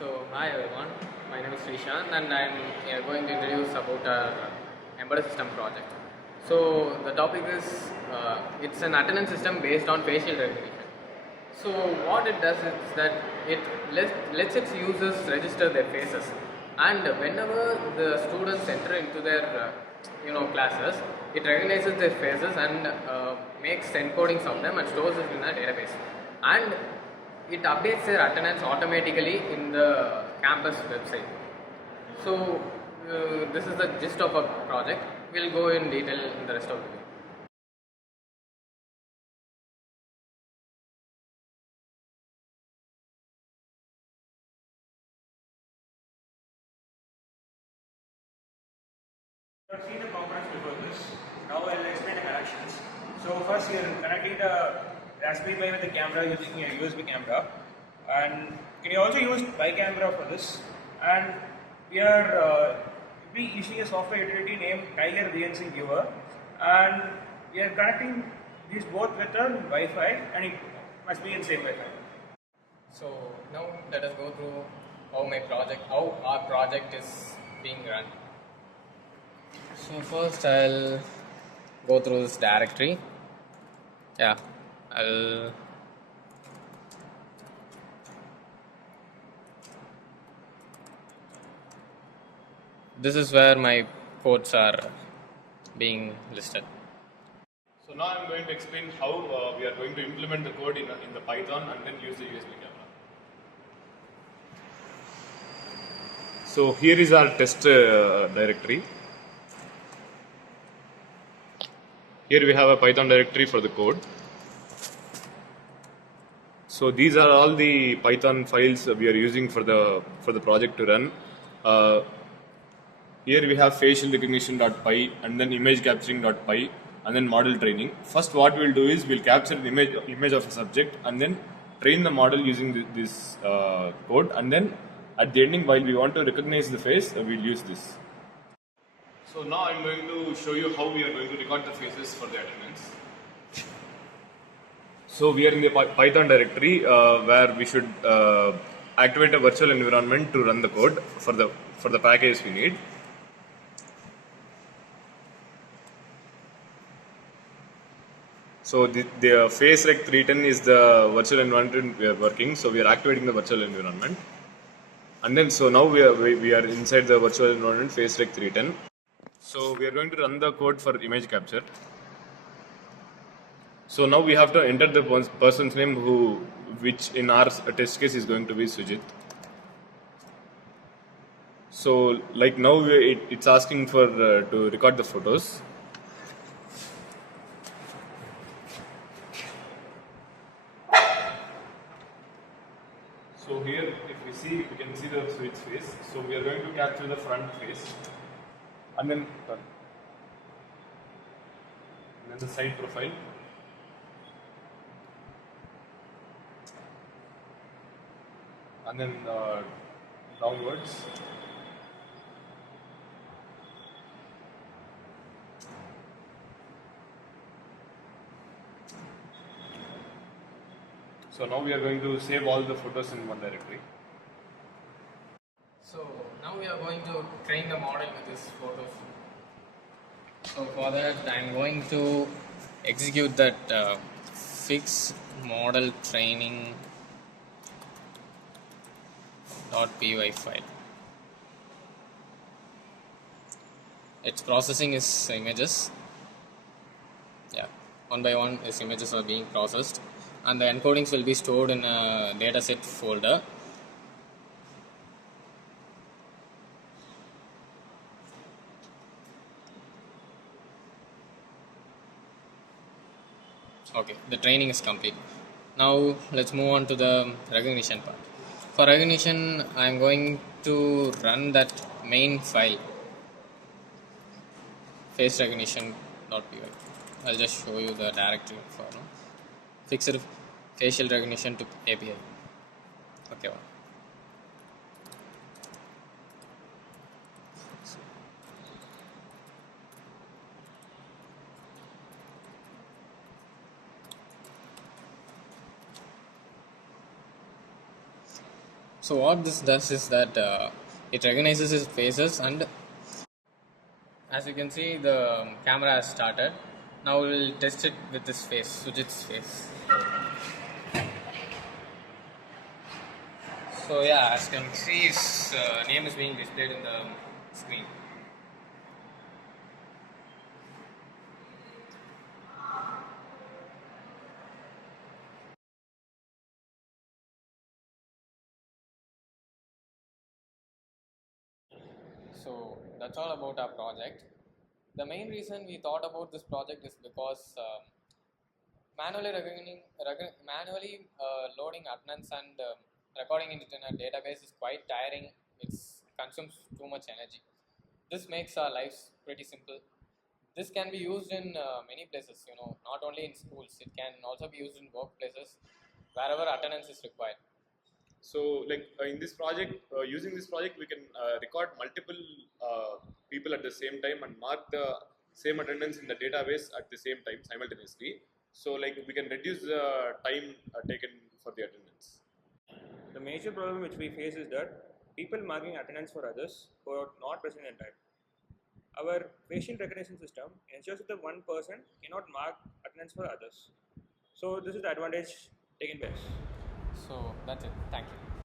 Hi everyone, my name is Srishant and I'm going to introduce about our embedded system project. So, the topic is it's an attendance system based on facial recognition. So, what it does is that it lets its users register their faces, and whenever the students enter into their classes, it recognizes their faces and makes encodings of them and stores it in a database. And it updates their attendance automatically in the campus website. So, this is the gist of our project. We'll go in detail in the rest of the video. You have seen the components before this. Now I'll explain the connections. So first you're connecting the Raspberry Pi with the camera using a USB camera, and can you also use bi-camera for this? And we are using a software utility named Tiger VNC Giver, and we are connecting these both with a Wi-Fi, and it must be in same Wi-Fi. So now let us go through how our project is being run. So first I'll go through this directory. Yeah, I'll this is where my codes are being listed. So now I'm going to explain how we are going to implement the code in the Python and then use the USB camera. So here is our test directory. Here we have a Python directory for the code. So these are all the Python files we are using for the project to run. Here we have facial recognition.py and then image capturing.py and then model training. First what we'll do is we'll capture the image of a subject and then train the model using this code, and then at the ending, while we want to recognize the face, we'll use this. So now I'm going to show you how we are going to record the faces for the attendance. So we are in the Python directory where we should activate a virtual environment to run the code for the package we need. So the face rec 310 is the virtual environment we are working. So we are activating the virtual environment, and then so now we are inside the virtual environment face rec 310. So we are going to run the code for image capture. So now we have to enter the person's name which in our test case is going to be Sujit. So like now it's asking for to record the photos. So here if we see, we can see the Sujit's face. So we are going to capture the front face and then the side profile. And then downwards. So now we are going to save all the photos in one directory. So now we are going to train the model with this photos. So for that I'm going to execute that fix model training .py file. Its processing is images. Yeah, one by one its images are being processed, and the encodings will be stored in a dataset folder. Okay, the training is complete. Now let's move on to the recognition part. For recognition, I am going to run that main file, face recognition.py. I'll just show you the directory for now. Fixed facial recognition to API. Okay. So what this does is that it recognizes his faces, and as you can see, the camera has started. Now we'll test it with this face, Sujit's face. So yeah, as you can see, his name is being displayed in the screen. So that's all about our project. The main reason we thought about this project is because manually loading attendance and recording it in a database is quite tiring. It consumes too much energy. This makes our lives pretty simple. This can be used in many places, not only in schools. It can also be used in workplaces, wherever attendance is required. So, like in this project, using this project, we can record multiple people at the same time and mark the same attendance in the database at the same time simultaneously. So, like we can reduce the time taken for the attendance. The major problem which we face is that people marking attendance for others who are not present in time. Our facial recognition system ensures that the one person cannot mark attendance for others. So this is the advantage taken place. So that's it. Thank you.